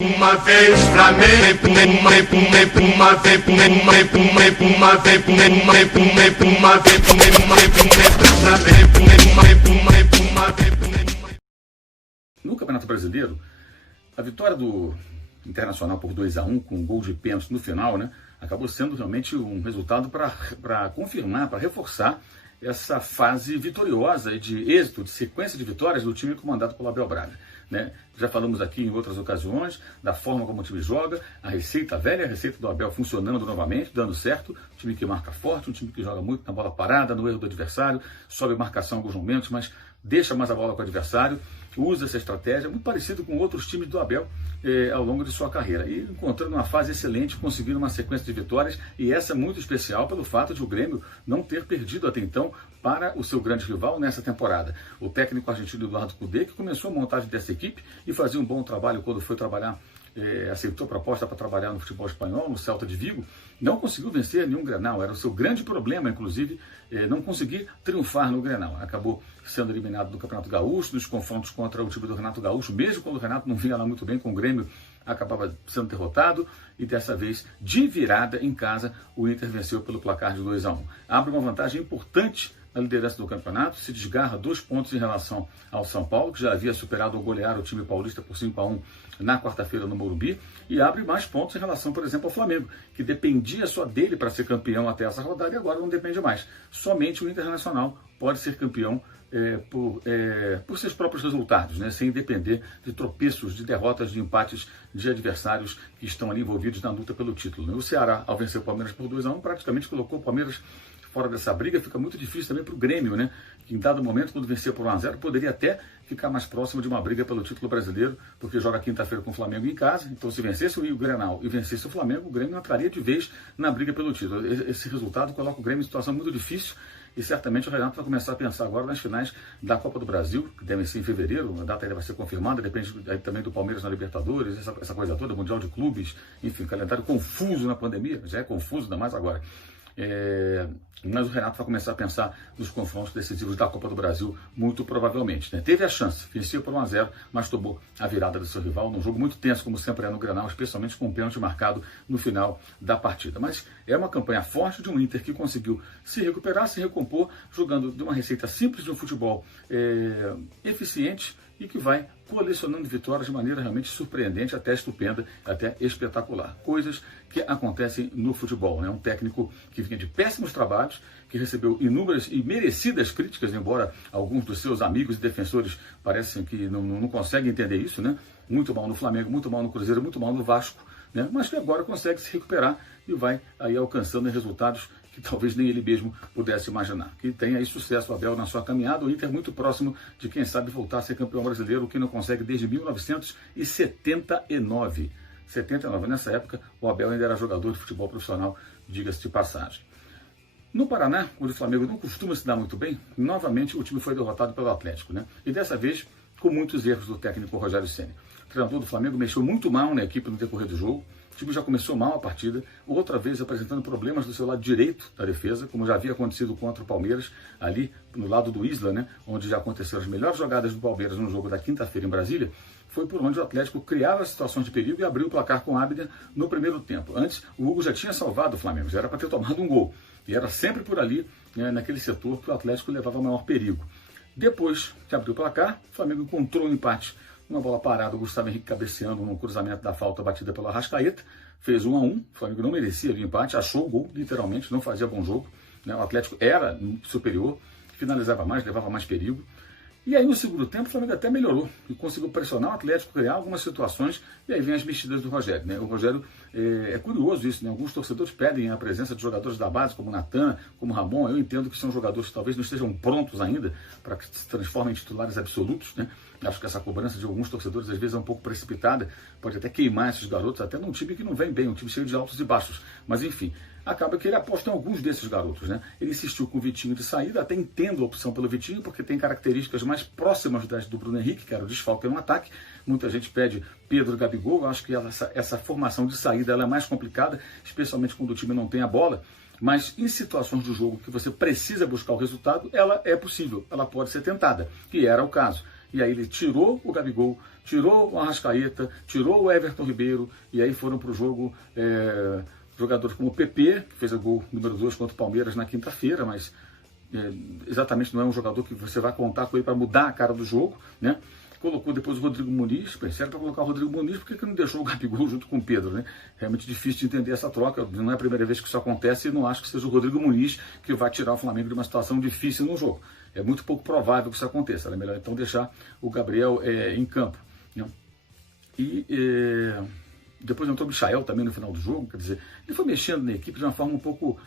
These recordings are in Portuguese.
Uma vez Flamengo, uma vez No Campeonato Brasileiro, a vitória do Internacional por 2-1 com um gol de pênalti no final, né, acabou sendo realmente um resultado para confirmar, para reforçar essa fase vitoriosa e de êxito, de sequência de vitórias do time comandado pelo Abel Braga, né? Já falamos aqui em outras ocasiões da forma como o time joga, a velha receita do Abel funcionando novamente, dando certo, um time que marca forte, um time que joga muito na bola parada, no erro do adversário, sobe a marcação em alguns momentos, mas deixa mais a bola com o adversário, usa essa estratégia, muito parecido com outros times do Abel ao longo de sua carreira. E encontrando uma fase excelente, conseguindo uma sequência de vitórias, e essa muito especial pelo fato de o Grêmio não ter perdido até então para o seu grande rival nessa temporada. O técnico argentino Eduardo Cudê, que começou a montagem dessa equipe e fazia um bom trabalho quando foi trabalhar, aceitou a proposta para trabalhar no futebol espanhol, no Celta de Vigo, não conseguiu vencer nenhum Grenal, era o seu grande problema, inclusive, não conseguir triunfar no Grenal. Acabou sendo eliminado do Campeonato Gaúcho, nos confrontos contra o time do Renato Gaúcho, mesmo quando o Renato não vinha lá muito bem com o Grêmio, acabava sendo derrotado, e dessa vez, de virada em casa, o Inter venceu pelo placar de 2-1. Abre uma vantagem importante na liderança do campeonato, se desgarra 2 pontos em relação ao São Paulo, que já havia superado ou golear o time paulista por 5-1 na quarta-feira no Morumbi, e abre mais pontos em relação, por exemplo, ao Flamengo, que dependia só dele para ser campeão até essa rodada e agora não depende mais. Somente o Internacional pode ser campeão por seus próprios resultados, né, sem depender de tropeços, de derrotas, de empates de adversários que estão ali envolvidos na luta pelo título, né? O Ceará, ao vencer o Palmeiras por 2-1, praticamente colocou o Palmeiras fora dessa briga. Fica muito difícil também para o Grêmio, né, que em dado momento, quando vencia por 1-0, poderia até ficar mais próximo de uma briga pelo título brasileiro, porque joga quinta-feira com o Flamengo em casa. Então, se vencesse o Grenal e vencesse o Flamengo, o Grêmio entraria de vez na briga pelo título. Esse resultado coloca o Grêmio em situação muito difícil, e certamente o Renato vai começar a pensar agora nas finais da Copa do Brasil, que devem ser em fevereiro, a data ainda vai ser confirmada, depende aí também do Palmeiras na Libertadores, essa coisa toda, Mundial de Clubes, enfim, calendário confuso na pandemia, já é confuso, ainda mais agora. Mas o Renato vai começar a pensar nos confrontos decisivos da Copa do Brasil, muito provavelmente, né? Teve a chance, vencia por 1-0, mas tomou a virada do seu rival, num jogo muito tenso, como sempre é no Grenal, especialmente com um pênalti marcado no final da partida. Mas é uma campanha forte de um Inter que conseguiu se recuperar, se recompor, jogando de uma receita simples de um futebol eficiente, e que vai colecionando vitórias de maneira realmente surpreendente, até estupenda, até espetacular. Coisas que acontecem no futebol, né? Um técnico que vinha de péssimos trabalhos, que recebeu inúmeras e merecidas críticas, embora alguns dos seus amigos e defensores parecem que não conseguem entender isso, né? Muito mal no Flamengo, muito mal no Cruzeiro, muito mal no Vasco, né? Mas que agora consegue se recuperar e vai aí alcançando resultados que talvez nem ele mesmo pudesse imaginar. Que tenha aí sucesso, Abel, na sua caminhada. O Inter muito próximo de, quem sabe, voltar a ser campeão brasileiro, o que não consegue desde 1979. 79. Nessa época, o Abel ainda era jogador de futebol profissional, diga-se de passagem. No Paraná, onde o Flamengo não costuma se dar muito bem, novamente o time foi derrotado pelo Atlético, né? E dessa vez, com muitos erros do técnico Rogério Ceni. O treinador do Flamengo mexeu muito mal na equipe no decorrer do jogo. O time já começou mal a partida, outra vez apresentando problemas do seu lado direito da defesa, como já havia acontecido contra o Palmeiras, ali no lado do Isla, né, onde já aconteceram as melhores jogadas do Palmeiras no jogo da quinta-feira em Brasília. Foi por onde o Atlético criava situações de perigo e abriu o placar com o Abner no primeiro tempo. Antes, o Hugo já tinha salvado o Flamengo, já era para ter tomado um gol. E era sempre por ali, né, naquele setor, que o Atlético levava maior perigo. Depois que abriu o placar, o Flamengo encontrou um empate. Uma bola parada, o Gustavo Henrique cabeceando num cruzamento da falta batida pelo Arrascaeta, fez 1-1, o Flamengo não merecia ali o empate, achou o gol, literalmente, não fazia bom jogo, né? O Atlético era superior, finalizava mais, levava mais perigo. E aí no segundo tempo o Flamengo até melhorou e conseguiu pressionar o Atlético, criar algumas situações, e aí vem as mexidas do Rogério, né? O Rogério, é curioso isso, né? Alguns torcedores pedem a presença de jogadores da base, como Natan, como Ramon. Eu entendo que são jogadores que talvez não estejam prontos ainda para que se transformem em titulares absolutos, né? Acho que essa cobrança de alguns torcedores às vezes é um pouco precipitada, pode até queimar esses garotos, até num time que não vem bem, um time cheio de altos e baixos. Mas enfim, acaba que ele aposta em alguns desses garotos, né? Ele insistiu com o Vitinho de saída, até entendo a opção pelo Vitinho, porque tem características mais próximas das do Bruno Henrique, que era o desfalque no ataque. Muita gente pede Pedro e Gabigol. Eu acho que essa formação de saída ela é mais complicada, especialmente quando o time não tem a bola. Mas em situações do jogo que você precisa buscar o resultado, ela é possível, ela pode ser tentada, que era o caso. e aí ele tirou o Gabigol, tirou o Arrascaeta, tirou o Everton Ribeiro, e aí foram para o jogo jogadores como o PP, que fez o gol número 2 contra o Palmeiras na quinta-feira, mas exatamente não é um jogador que você vai contar com ele para mudar a cara do jogo, né? Colocou depois o Rodrigo Muniz, era para colocar o Rodrigo Muniz, por que não deixou o Gabigol junto com o Pedro, né? Realmente difícil de entender essa troca, não é a primeira vez que isso acontece e não acho que seja o Rodrigo Muniz que vai tirar o Flamengo de uma situação difícil no jogo. É muito pouco provável que isso aconteça, é melhor então deixar o Gabriel em campo, né? E depois entrou o Michael também no final do jogo, quer dizer, ele foi mexendo na equipe de uma forma um pouco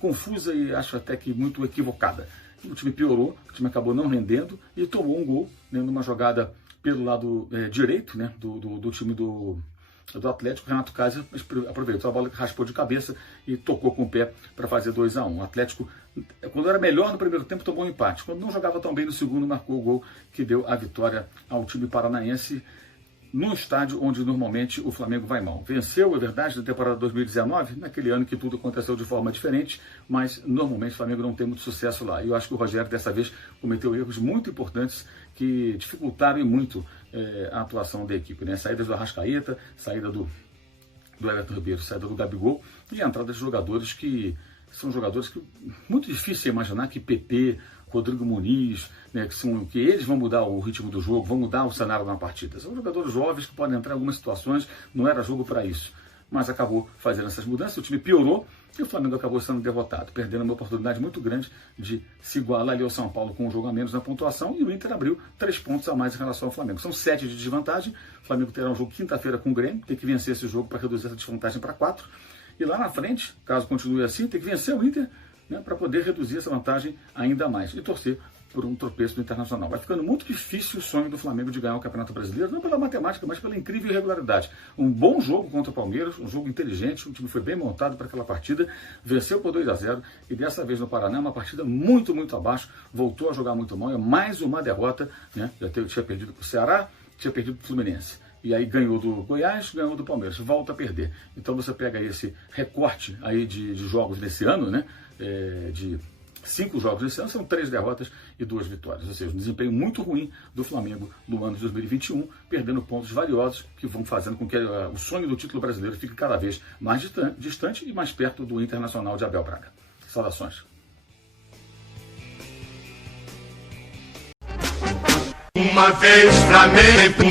confusa e acho até que muito equivocada. O time piorou, o time acabou não rendendo e tomou um gol, né, numa jogada pelo lado direito, né, do time do Atlético. O Renato Kaiser aproveitou a bola que raspou de cabeça e tocou com o pé para fazer 2-1. O Atlético, quando era melhor no primeiro tempo, tomou um empate. Quando não jogava tão bem no segundo, marcou o gol que deu a vitória ao time paranaense no estádio onde normalmente o Flamengo vai mal. Venceu, é verdade, na temporada 2019, naquele ano que tudo aconteceu de forma diferente, mas normalmente o Flamengo não tem muito sucesso lá. E eu acho que o Rogério dessa vez cometeu erros muito importantes que dificultaram muito a atuação da equipe, né? Saídas do Arrascaeta, saída do Everton Ribeiro, saída do Gabigol e a entrada de jogadores que são jogadores que muito difícil imaginar que PP, Rodrigo Muniz, né, que eles vão mudar o ritmo do jogo, vão mudar o cenário da partida. São jogadores jovens que podem entrar em algumas situações, não era jogo para isso. Mas acabou fazendo essas mudanças, o time piorou e o Flamengo acabou sendo derrotado, perdendo uma oportunidade muito grande de se igualar ali ao São Paulo com um jogo a menos na pontuação, e o Inter abriu 3 pontos a mais em relação ao Flamengo. São 7 de desvantagem, o Flamengo terá um jogo quinta-feira com o Grêmio, tem que vencer esse jogo para reduzir essa desvantagem para 4, e lá na frente, caso continue assim, tem que vencer o Inter, né, para poder reduzir essa vantagem ainda mais e torcer por um tropeço do Internacional. Vai ficando muito difícil o sonho do Flamengo de ganhar o Campeonato Brasileiro, não pela matemática, mas pela incrível irregularidade. Um bom jogo contra o Palmeiras, um jogo inteligente, o time foi bem montado para aquela partida, venceu por 2-0 e dessa vez no Paraná, uma partida muito, muito abaixo, voltou a jogar muito mal, é mais uma derrota, né? Tinha perdido para o Ceará, tinha perdido para o Fluminense. E aí ganhou do Goiás, ganhou do Palmeiras, volta a perder. Então você pega esse recorte aí de jogos desse ano, né? De 5 jogos desse ano, são 3 derrotas e 2 vitórias. Ou seja, um desempenho muito ruim do Flamengo no ano de 2021, perdendo pontos valiosos que vão fazendo com que o sonho do título brasileiro fique cada vez mais distante e mais perto do Internacional de Abel Braga. Saudações. Uma vez Flamengo,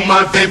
uma vez